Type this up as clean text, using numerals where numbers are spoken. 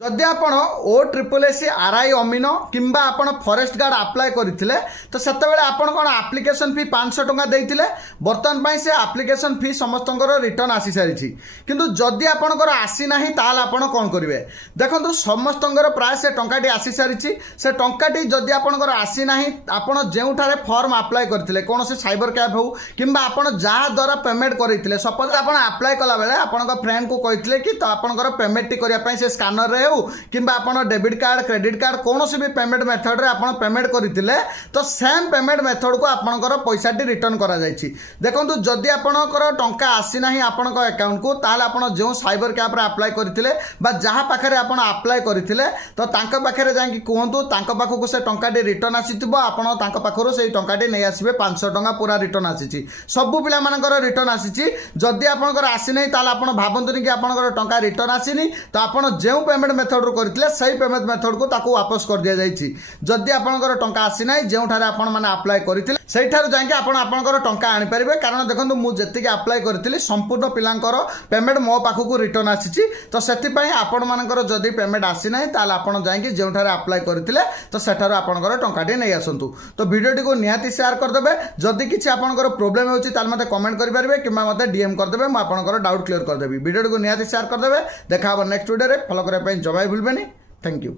जदि आपण OSSS RI अमीन किंबा आपण फॉरेस्ट गार्ड अप्लाई करथिले तो सेते बेले आपण कोन एप्लिकेशन फी 500 टंका देइथिले वर्तमान पई से एप्लिकेशन फी समस्तंकर रिटर्न आसी सारिछि किंतु जदि आपणकर आसी नाही ताल आपण कोन करिवे देखंतु समस्तंकर प्राय से टंकाटी आसी सारिछि से टंकाटी जदि आपणकर आसी नाही आपण जेउठारे फॉर्म अप्लाई करथिले कोन से साइबर कैफ हो किंबा आपण जहा द्वारा पेमेंट करिथिले सपोज आपण अप्लाई कला बेले आपणकर फ्रेंड को कहिथिले कि तो आपणकर पेमेंट टी करिया पई से स्कैनर रे किंबा आपण डेबिट कार्ड क्रेडिट कार्ड कौन भी पेमेंट मेथड रे आपण पेमेंट करथिले तो सेम पेमेंट मेथड को आपणकर पैसा टी रिटर्न करा जायछि देखंतु जदि आपणकर टंका आसी नाही आपणकर अकाउंट को ताले आपण जो साइबर कैफ रे अप्लाई करथिले बा जहा पाखरे आपण अप्लाई करथिले तो तांका पाखरे जांकी कहंतु तांका पाखको से टंका टी रिटर्न आसीथिबो आपण तांका पाखरो से टंका टी नै आसीबे 500 टंका पूरा रिटर्न आसीछि सब पिला मानकर रिटर्न आसीछि जदि आपणकर आसी नै ताले आपण भाबंतुनी कि आपणकर टंका रिटर्न आसीनी तो आपण जेउ पेमेंट मेथड रो करथिले सही पेमेंट मेथड को ताको वापस कर दिया जायछि जदि आपणकर टंका आसी नै जेउठारे आपण माने अप्लाई करथिले सेठार जांके आपण आपणकर टंका आनि परिबे कारण देखंतु मु जेति के अप्लाई करथिले संपूर्ण पिलांकर पेमेंट मो पाखको रिटर्न आसीछि तो सेति पई आपण मानकर जदि पेमेंट आसी नै ताले आपण जांके जेउठारे अप्लाई करथिले तो सेठार आपणकर टंका टे नै आसंतु तो वीडियो टी को निहाती शेयर कर देबे जदि किछि आपणकर प्रॉब्लम होछि ताले मते कमेंट करि परिबे किबा मते डीएम कर देबे म आपणकर डाउट क्लियर कर देबी वीडियो टी को निहाती शेयर कर देबे देखा अब नेक्स्ट वीडियो रे फॉलो करे पई जबाई भूलबेनी थैंक यू।